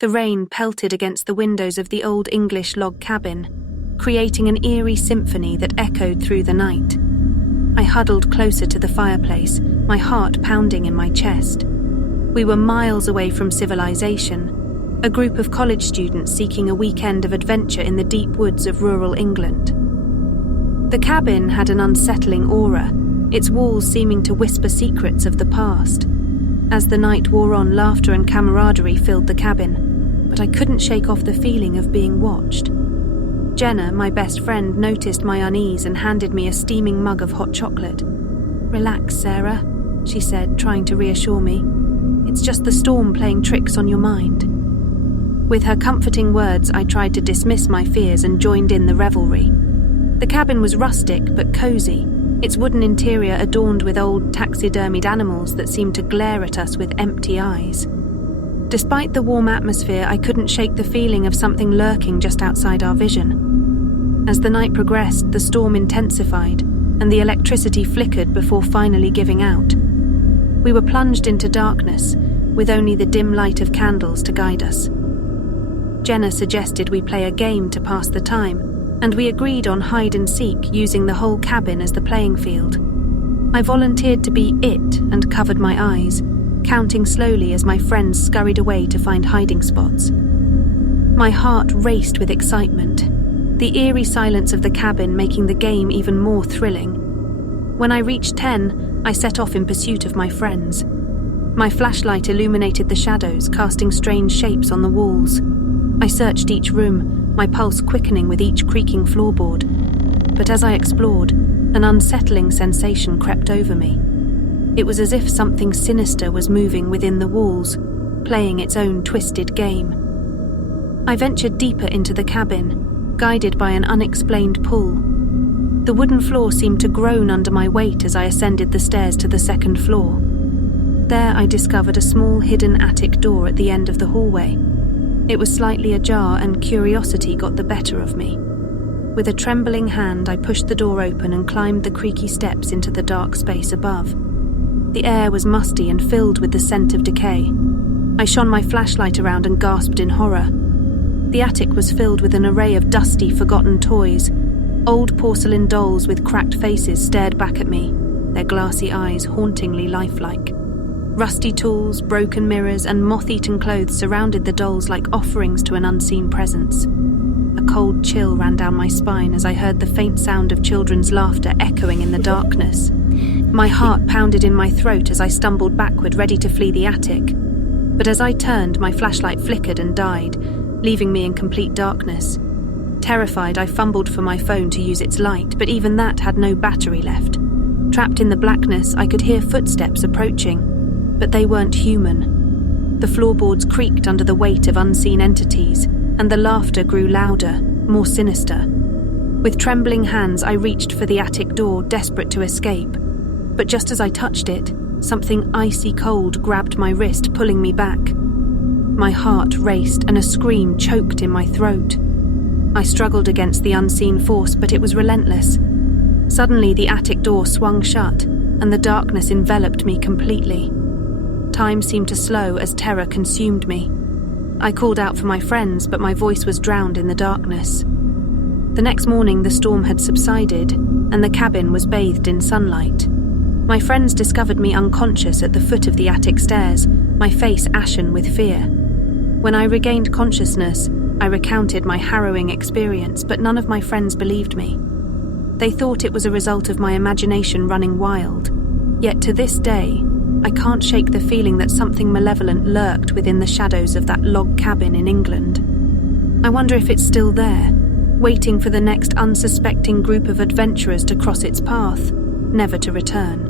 The rain pelted against the windows of the old English log cabin, creating an eerie symphony that echoed through the night. I huddled closer to the fireplace, my heart pounding in my chest. We were miles away from civilization, a group of college students seeking a weekend of adventure in the deep woods of rural England. The cabin had an unsettling aura, its walls seeming to whisper secrets of the past. As the night wore on, laughter and camaraderie filled the cabin, but I couldn't shake off the feeling of being watched. Jenna, my best friend, noticed my unease and handed me a steaming mug of hot chocolate. "Relax, Sarah," she said, trying to reassure me. "It's just the storm playing tricks on your mind." With her comforting words, I tried to dismiss my fears and joined in the revelry. The cabin was rustic but cozy, its wooden interior adorned with old taxidermied animals that seemed to glare at us with empty eyes. Despite the warm atmosphere, I couldn't shake the feeling of something lurking just outside our vision. As the night progressed, the storm intensified, and the electricity flickered before finally giving out. We were plunged into darkness, with only the dim light of candles to guide us. Jenna suggested we play a game to pass the time, and we agreed on hide and seek, using the whole cabin as the playing field. I volunteered to be it and covered my eyes, counting slowly as my friends scurried away to find hiding spots. My heart raced with excitement, the eerie silence of the cabin making the game even more thrilling. When I reached 10, I set off in pursuit of my friends. My flashlight illuminated the shadows, casting strange shapes on the walls. I searched each room, my pulse quickening with each creaking floorboard. But as I explored, an unsettling sensation crept over me. It was as if something sinister was moving within the walls, playing its own twisted game. I ventured deeper into the cabin, guided by an unexplained pull. The wooden floor seemed to groan under my weight as I ascended the stairs to the second floor. There I discovered a small hidden attic door at the end of the hallway. It was slightly ajar and curiosity got the better of me. With a trembling hand, I pushed the door open and climbed the creaky steps into the dark space above. The air was musty and filled with the scent of decay. I shone my flashlight around and gasped in horror. The attic was filled with an array of dusty, forgotten toys. Old porcelain dolls with cracked faces stared back at me, their glassy eyes hauntingly lifelike. Rusty tools, broken mirrors, and moth-eaten clothes surrounded the dolls like offerings to an unseen presence. A cold chill ran down my spine as I heard the faint sound of children's laughter echoing in the darkness. My heart pounded in my throat as I stumbled backward, ready to flee the attic. But as I turned, my flashlight flickered and died, leaving me in complete darkness. Terrified, I fumbled for my phone to use its light, but even that had no battery left. Trapped in the blackness, I could hear footsteps approaching, but they weren't human. The floorboards creaked under the weight of unseen entities, and the laughter grew louder, more sinister. With trembling hands, I reached for the attic door, desperate to escape. But just as I touched it, something icy cold grabbed my wrist, pulling me back. My heart raced and a scream choked in my throat. I struggled against the unseen force, but it was relentless. Suddenly, the attic door swung shut, and the darkness enveloped me completely. Time seemed to slow as terror consumed me. I called out for my friends, but my voice was drowned in the darkness. The next morning, the storm had subsided, and the cabin was bathed in sunlight. My friends discovered me unconscious at the foot of the attic stairs, my face ashen with fear. When I regained consciousness, I recounted my harrowing experience, but none of my friends believed me. They thought it was a result of my imagination running wild. Yet to this day, I can't shake the feeling that something malevolent lurked within the shadows of that log cabin in England. I wonder if it's still there, waiting for the next unsuspecting group of adventurers to cross its path, never to return.